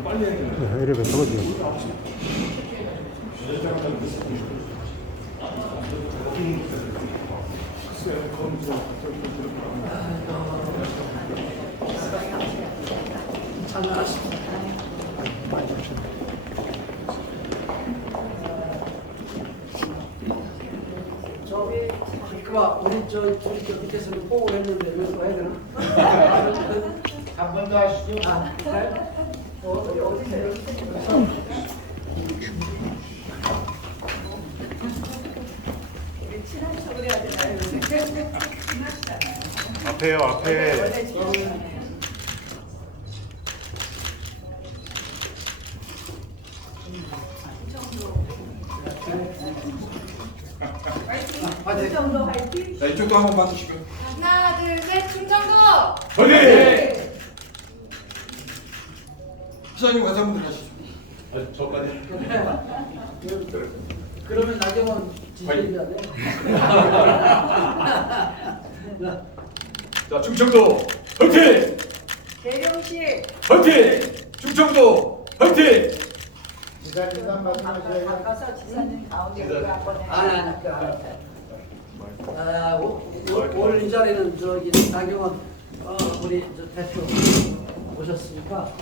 빨리 해야 돼. 이렇게 떨어지네. 저기 우리 저 밑에서는 보고 했는데 이거 해야 되나? 한 번 더 하시죠. 어디세요? 우리 친한 척을 해야 되나요? 앞에요, 앞에. 원래 지금 이 정도 화이팅! 자, 이쪽도 한번 봐주시고요. 하나, 둘, 셋, 충청도! 화이팅! 기사님 와서 한번 하시죠. 저까지. 그러면 나경원 지지해야 돼. 자, 충청도 화이팅! 계룡시 화이팅! 충청도 화이팅! 지사님 말씀하세요. 바꿔서 지사님 가운데 우리 한번 해. 오늘 이 자리는 저기 나경원 우리 저 대표 오셨으니까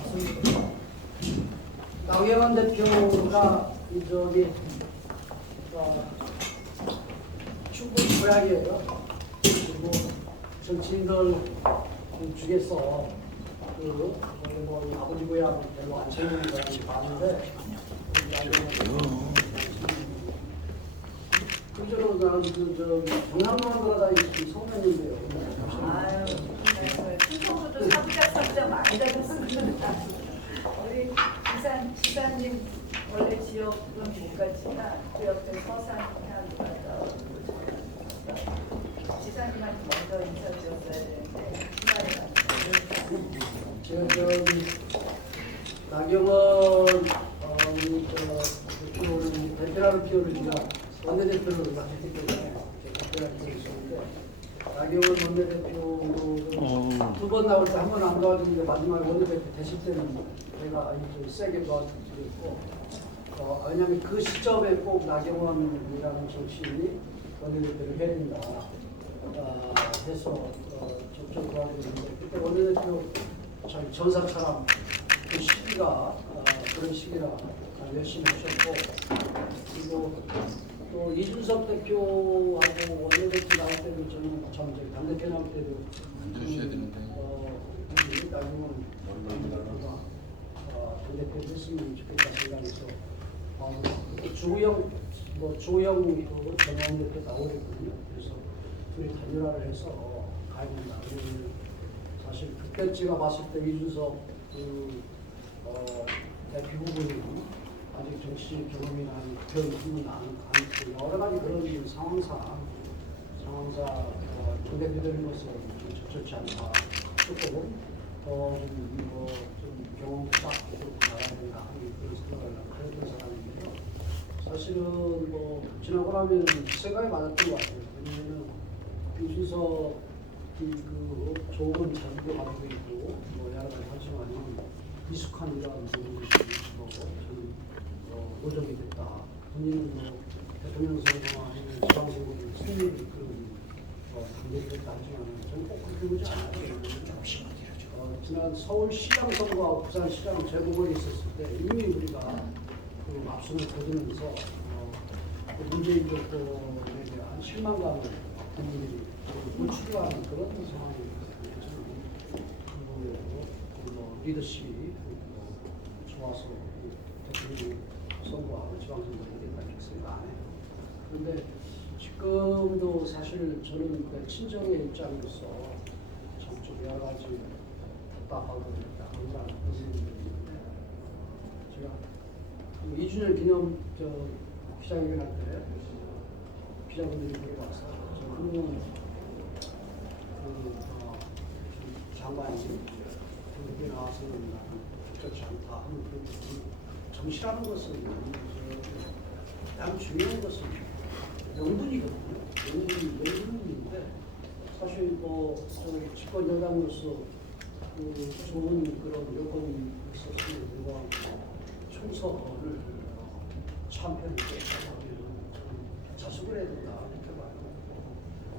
나경원 대표가 이 저기 충북 고향이에요. 그리고 정치인들 중에서 뭐 아버지 고향 별로 안 챙기는 사람이 많은데 실제로 나는 경남도만 돌아다니는 성면인데요. 아유, 충청도도 사부작 많이 다녔습니다. 우리 지사님 원래 지역은 못 갔지만 그 옆에 서산이나 누가 지사님한테 먼저 인사드렸어야 되는데 주말에 갔어요. 제가 저기 나경원 우리 대표는 베테랑 피오를 제가 원내대표를 맡았기 때문에 베테랑 피오를 있었는데 나경원 원내대표로 두 번 나올 때 한 번 안 도와주는데 마지막에 원내대표 되실 때는 제가 좀 세게 도와드리고 왜냐하면 그 시점에 꼭 나경원이라는 정치인이 원내대표를 해야 된다 해서 적극 도와드렸는데 그때 원내대표 전사처럼 그 시기가 그런 시기라 열심히 하셨고 그리고 또 이준석 대표하고 원내대표 나올 때도 저는 저기 당대표 나올 때도 나중은 대표가 당대표 됐으면 좋겠다 생각해서 조영 전원 대표 나오거든요. 그래서 둘이 단일화를 해서 가야 된다. 사실 그때 제가 봤을 때 이준석 대표 후보는 아직 정치 경험이나 표현은 않고 여러 가지 그런 상황상 당대표되는 것은 좀 적절치 않다. 조금 좀 경험도 쌓고 나가야 된다 하는 그런 생각을 했던 사람인데요. 사실은 지나고 나면 생각이 많았던 것 같아요. 왜냐하면 이준석 그 좋은 자질도 가지고 있고 여러 가지 하지만 미숙한 이러한 부분이 있고 저는 노정이 됐다. 본인은 대통령 선거나 아니면 지방선거를 승리를 이끄는 당대표였다 하지만 저는 꼭 그렇게 보지 않아요. 지난 서울시장 선거와 부산시장 재보궐이 있었을 때 이미 우리가 그 앞선을 거두면서 문재인 정권에 대한 실망감을 국민들이 노출하는 그런 상황이거든요. 리더십이 좋아서 대통령 선거하고 지방선거를 이겼다는 생각 안 해요. 그런데 지금도 사실 저는 친정의 입장에서 좀 여러 가지 답답하고 항상 그런 생각이 있는데 제가 2주년 기념 기자회견 할 때 기자분들이 물어봐서 그러면 장관이 여기 나와서는 적절치 않다 하는 그런 정치라는 것은 가장 중요한 것은 명분이거든요. 명분인데 사실 저희 집권 여당으로서 그 좋은 그런 여건이 있었음에도 불구하고 총선을 참패를 했다면 자숙을 해야 된다 이렇게 봐요.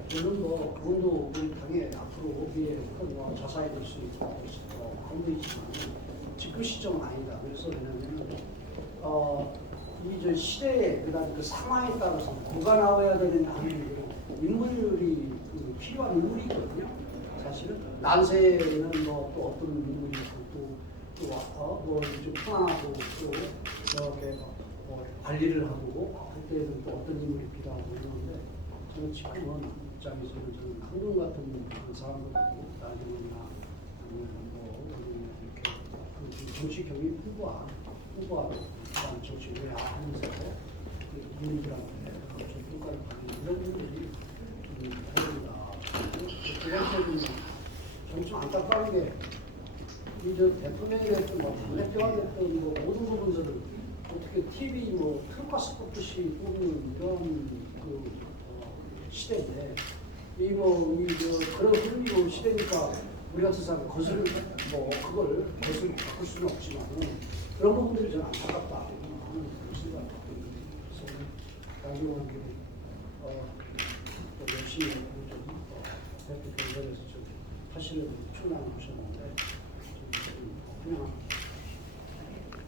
저는 뭐 그분도 우리 당의 앞으로 위에 큰 자산이 될 수 있고 그런 있지만 지금 시점은 아니다. 그래서 왜냐하면 이 시대에 그다음 그 상황에 따라서 누가 나와야 되느냐 하는 인물이 필요한 인물이거든요. 사실은 난세에는 뭐 또 어떤 인물이 있고 또뭐좀 편하고 또 이렇게 관리를 하고 할 때는 또 어떤 인물이 필요하고 이러는데 저는 지금은 입장에서는 저는 한동 같은 사람들 같고 나중에나 아니면 뭐 이렇게 그 정치 경위 풍부하고 그다음 정치를 하면서 국민들한테 정통까지 받는 이런 분들이 좀 다릅니다. 두 번째는 저는 좀 안타까운 게 이제 대통령이 됐든 뭐 당대표가 됐든 뭐 모든 부분들을 어떻게 TV 뭐 트루파스 뽑듯이 뽑는 이런 그 시대인데 그런 흥미로운 시대니까 우리 같은 사람이 그걸 바꿀 수는 없지만 그런 부분들이 저는 안타깝다 하는 그런 생각을 갖고 있는데 그래서 나중에 또 열심히 좀 대표 경선에서 좀 하시는 충남하셨는데 그냥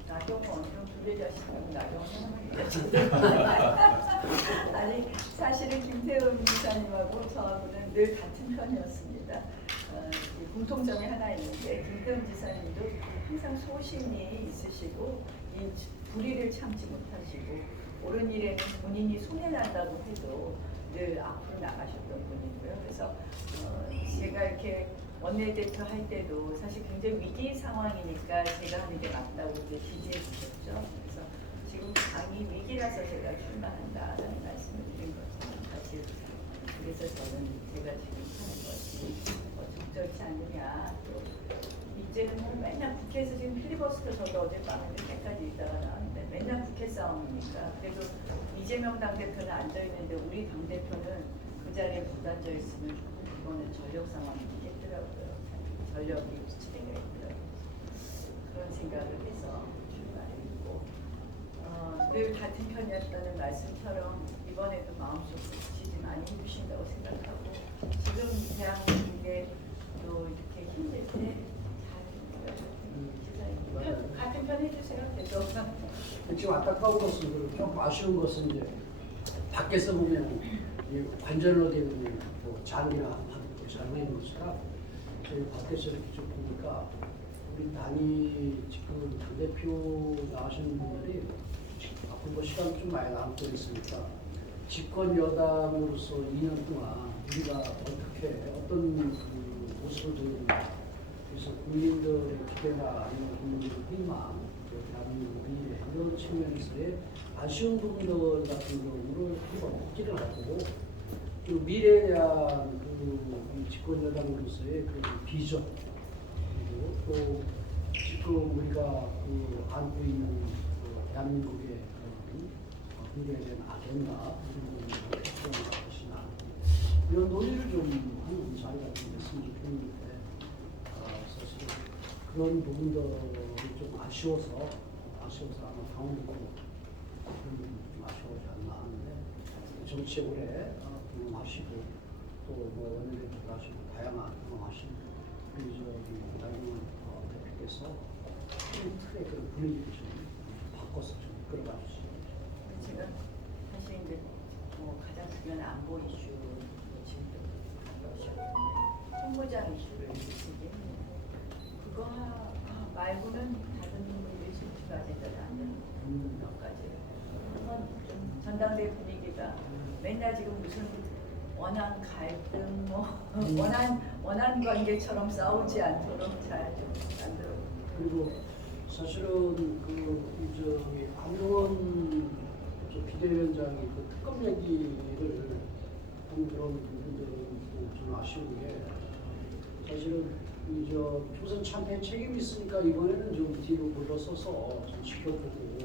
나경원 좀 부재자시면 나경원 아니 사실은 김태훈 이사님하고 저하고는 늘 같은 편이었습니다. 공통점이 하나 있는데 김태훈 지사님도 항상 소신이 있으시고 이 불의를 참지 못하시고 옳은 일에는 본인이 손해난다고 해도 늘 앞으로 나가셨던 분이고요. 그래서 제가 이렇게 원내대표 할 때도 사실 굉장히 위기 상황이니까 제가 하는 게 맞다고 이제 지지해 주셨죠. 그래서 지금 당이 위기라서 제가 출마한다라는 말씀을 드린 것은 사실 그래서 저는 제가 지금 하는 것이 적절치 않느냐. 또 이제는 뭐 맨날 국회에서 지금 필리버스터 저도 어젯밤에 늦게까지 있다가 나왔는데 맨날 국회 싸움이니까 그래도 이재명 당대표는 앉아있는데 우리 당대표는 그 자리에 못 앉아있으면 이거는 전력 상황이 있겠더라고요. 전력이 치대가 있더라고요. 그런 생각을 해서 출마했고 늘 같은 편이었다는 말씀처럼 이번에도 마음속 지지 많이 해주신다고 생각하고 지금 대한민국에 또 이렇게 힘들 때 잘 같은 편 해주세요. 계속. 지금 안타까운 것은 좀 아쉬운 것은 이제 밖에서 보면 관절로 되는 장이나 장애인 것이라 저희 밖에서 이렇게 좀 보니까 우리 당이 지금 당대표 나오시는 분들이 앞으로 뭐 시간 좀 많이 남고 있으니까 집권 여당으로서 2년 동안 우리가 어떻게 어떤 모습을 보이는가 그래서 국민들의 기대나 아니면 국민들의 희망 대한민국 미래 이런 측면에서의 아쉬운 부분들 같은 경우를 한번 확인을 하고 그 미래에 대한 그 집권 여당으로서의 그 비전 그리고 또 지금 우리가 그 안고 있는 그 대한민국의 미래에 대한 아젠다 이런 부분을 것이나 이런 논의를 좀 하는 자리가 좀 됐으면 좋겠는데 사실 그런 부분들이 좀 아쉬워서 아마 당원도 그런 부분이 좀 아쉬워하지 않나 하는데 정치에 오래 경험하시고 또 뭐 원내대표도 하시고 다양한 경험하신 우리 나경원 대표께서 큰 틀의 그런 분위기를 좀 바꿔서 좀 이끌어가 주시죠. 지금 사실 이제 가장 중요한 안보 이슈 지금도 러시아인데 통보장 이슈를 지금 그거 말고는 다른 분들이 정치가 제대로 안 되는 몇 가지. 한번 좀 전당대 분위기가 맨날 지금 무슨 원한 갈등 원한 관계처럼 싸우지 않도록 잘 좀 만들어. 그리고 사실은 저기 한동훈 비대위원장이 그 특검 얘기를 한 그런 부분들은 좀 아쉬운 게 사실은 조선 참패 책임이 있으니까 이번에는 좀 뒤로 물러서서 좀 지켜보고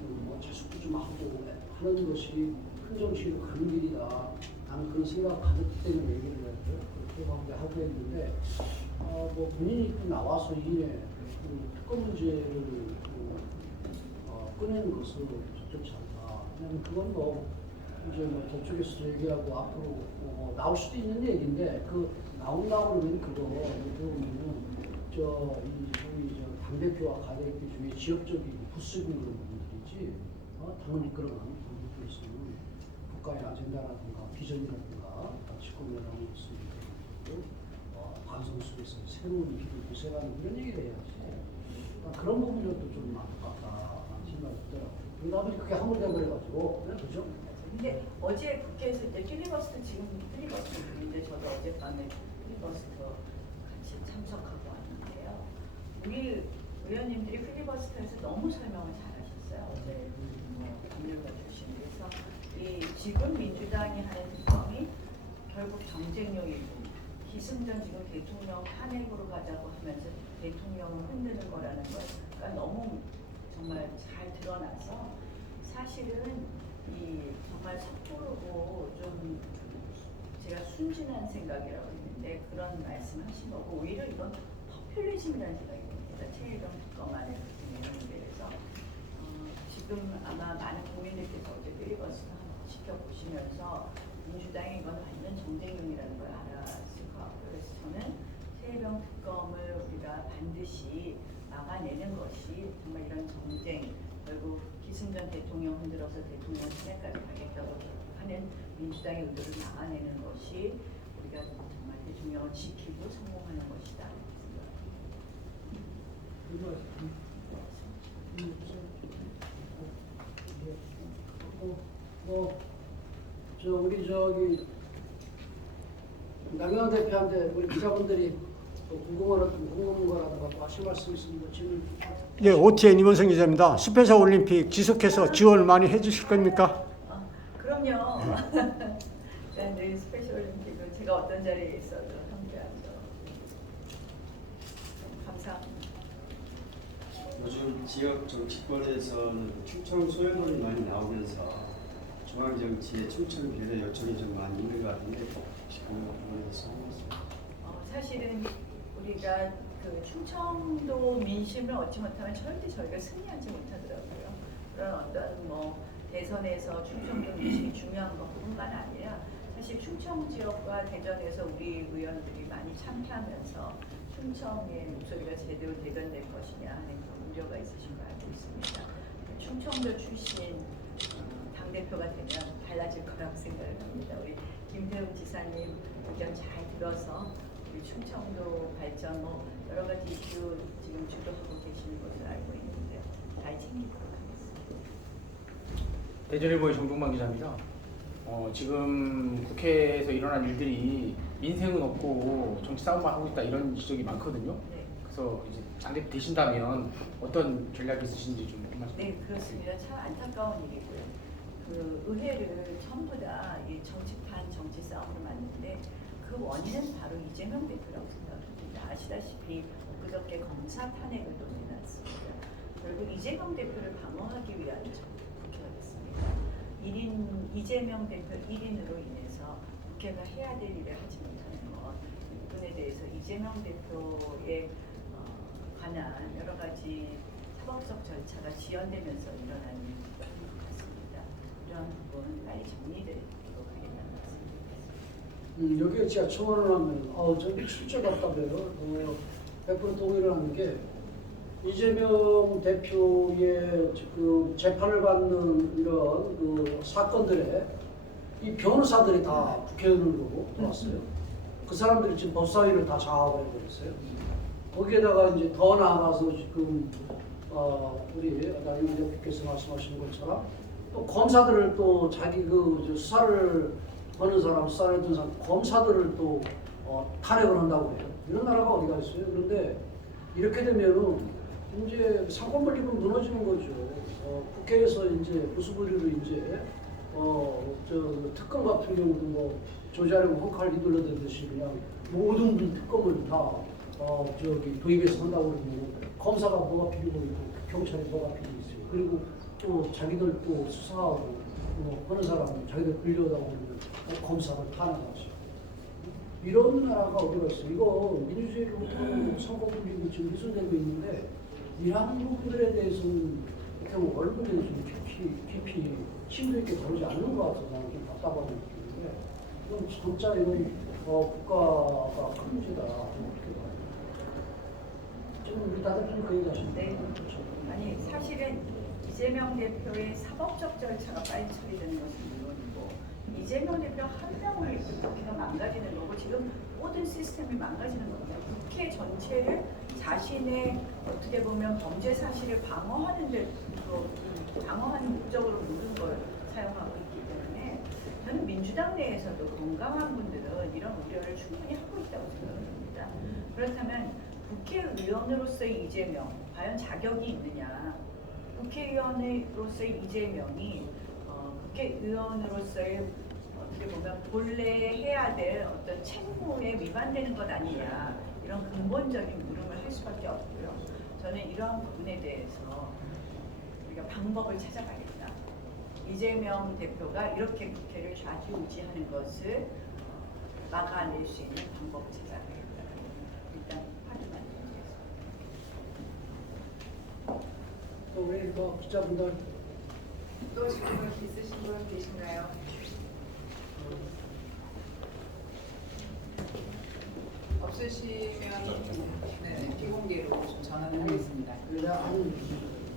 뭐 자숙도 좀 하고 하는 것이 큰 정치로 가는 길이다. 나는 그런 생각 가졌기 때문에 얘기를 그렇게 하고 했는데 뭐 본인이 나와서 이에 그 특검 문제를 꺼내는 것은 적절치 않다. 왜냐하면 그건 뭐 이제 뭐 저쪽에서 얘기하고 앞으로 뭐 나올 수도 있는 얘기인데 그 나온다고 그러면 그거 보면은 소위 당 대표와 가대표 중에 지역적인 부수고 그런 부분들이지 당을 이끌어가는 부분들에서는 국가의 아젠다라든가 비전이라든가 집권이라는 것을 반성 속에서 새로운 길을 모색하는 이런 얘기를 해야지. 그런 부분들도 좀 안타깝다 생각이 들더라고요. 그러다 보니 그게 한물대버려가지고 그죠? 근데 어제 국회에서 이제 필리버스터 지금 필리버스터 중인데 저도 어젯밤에 필리버스터 같이 참석하고 왔는데요. 우리 의원님들이 필리버스터에서 너무 설명을 잘하셨어요. 어제 법률가 출신 그래서 이 지금 민주당이 하는 특검이 결국 경쟁력이고 기승전 지금 대통령 탄핵으로 가자고 하면서 대통령을 흔드는 거라는 거가 너무 정말 잘 드러나서 사실은 이 정말 섣부르고 좀 제가 순진한 생각이라고 했는데 그런 말씀하신 거고 오히려 이건 포퓰리즘이라는 생각이 듭니다. 최일병 특검 안에 같은 내용에 지금 아마 많은 국민들께서 어제 필리버스터 지켜보시면서 민주당이 이건 완전 정쟁용이라는 걸 알았을 것 같고요. 그래서 저는 최일병 특검을 우리가 반드시 막아내는 것이 정말 이런 정쟁 결국 기승전 대통령 흔들어서 대통령 탄핵까지 가겠다고 하는 민주당의 의도를 막아내는 것이 우리가 정말 대통령을 지키고 성공하는 것이다. 우리 나경원 대표한테 우리 기자분들이 궁금한 거라든가 또 하실 말씀 있습니다. 질문. 네, OTN 이원성 기자입니다. 스페셜 올림픽 지속해서 지원을 많이 해주실 겁니까? 그럼요. 늘 스페셜 올림픽은 제가 어떤 자리에 있어도 함께하죠. 감사합니다. 요즘 지역 정치권에서는 충청 소연론이 많이 나오면서 중앙정치에 충청 배려 요청이 좀 많이 있는 것 같은데 지금 부분에 대해서 사실은 우리가 그 충청도 민심을 얻지 못하면 절대 저희가 승리하지 못하더라고요. 그런 어떤 뭐 대선에서 충청도 민심이 중요한 것뿐만 아니라 사실 충청 지역과 대전에서 우리 의원들이 많이 참여하면서 충청의 목소리가 제대로 대변될 것이냐 하는 그런 우려가 있으신 걸 알고 있습니다. 충청도 출신 당대표가 되면 달라질 거라고 생각을 합니다. 우리 김태훈 지사님 의견 잘 들어서 우리 충청도 발전 뭐 여러 가지 이슈 지금 주도하고 계시는 것을 알고 있는데 잘 챙기도록 하겠습니다. 대전일보의 정종만 기자입니다. 지금 국회에서 일어난 일들이 민생은 없고 정치 싸움만 하고 있다 이런 지적이 많거든요. 네. 그래서 이제 당대표 되신다면 어떤 전략이 있으신지 좀 말씀. 네, 그렇습니다. 참 안타까운 일이고요. 그 의회를 전부 다 이 정치판 정치 싸움으로 만드는데 그 원인은 바로 이재명 대표라고 생각합니다. 아시다시피 그저께 검사 탄핵을 또 내놨습니다. 결국 이재명 대표를 방어하기 위한 국회였습니다. 이재명 대표 1인으로 인해서 국회가 해야 될 일을 하지 못하는 것, 이 부분에 대해서 이재명 대표에 관한 여러 가지 사법적 절차가 지연되면서 일어나는 것 같습니다. 이런 부분 빨리 정리되도록 하겠다는 말씀드리겠습니다. 여기에 제가 청원을 하면 저는 출제 같다면 100% 동의를 하는 게 이재명 대표의 그 재판을 받는 이런 그 사건들에 이 변호사들이 다 국회의원으로 들어왔어요. 그 사람들이 지금 법사위를 다 장악을 해버렸어요. 거기에다가 이제 더 나아가서 지금 우리 나경원 대표께서 말씀하시는 것처럼 또 검사들을 또 자기 그 수사를 하는 사람, 수사를 했던 사람, 검사들을 또 탄핵을 한다고 해요. 이런 나라가 어디가 있어요? 그런데 이렇게 되면은 이제 상권 분립은 무너지는 거죠. 국회에서 이제 보수부리로 이제 특검 같은 경우도 뭐 조자룡 헝칼 휘둘러대듯이 그냥 모든 특검을 다 도입해서 한다고 그러면 검사가 뭐가 필요고 있고 경찰이 뭐가 필요 있어요. 그리고 또 자기들 또 수사하고 하는 사람은 자기들 불려다고 그러면 검사를 탄핵하죠. 이런 나라가 어디가 있어? 이거 민주주의로부터 선거 분리고 지금 훼손되고 있는데 이러한 부분들에 대해서는 그냥 얼굴에 좀 깊이 심도 있게 다루지 않는 것 같아서 나는 좀 답답하고 느끼는데 이건 진짜 이건 국가가 큰 문제다. 어떻게 봐요? 지금 우리 다들 좀 그 얘기 하시는데 네. 아니 사실은 이재명 대표의 사법적 절차가 빨리 처리되는 것은 물론이고 이재명 대표 한 명을 국회가 망가지는 거고 지금 모든 시스템이 망가지는 겁니다. 국회 전체를 자신의 어떻게 보면 범죄 사실을 방어하는 목적으로 모든 걸 사용하고 있기 때문에 저는 민주당 내에서도 건강한 분들은 이런 우려를 충분히 하고 있다고 생각합니다. 그렇다면 국회의원으로서의 이재명 과연 자격이 있느냐? 국회의원으로서의 이재명이 국회의원으로서의 어떻게 보면 본래 해야 될 어떤 책무에 위반되는 것 아니냐 이런 근본적인 물음을 할 수밖에 없고요. 저는 이러한 부분에 대해서 우리가 방법을 찾아가겠다. 이재명 대표가 이렇게 국회를 좌지우지하는 것을 막아낼 수 있는 방법을 찾아가겠다. 일단 확인만 드리겠습니다. 또 우리 기자분들 또 질문 있으신 분 계신가요? 없으시면 네, 비공개로 좀 전환을 하겠습니다. 그냥 한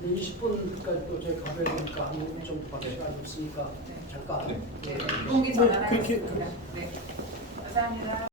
20분까지 또 저희 가봐야 되니까 한 5분 정도밖에 시간이 없으니까 네. 잠깐. 네, 비공개 전환하겠습니다. 그렇게 네, 감사합니다.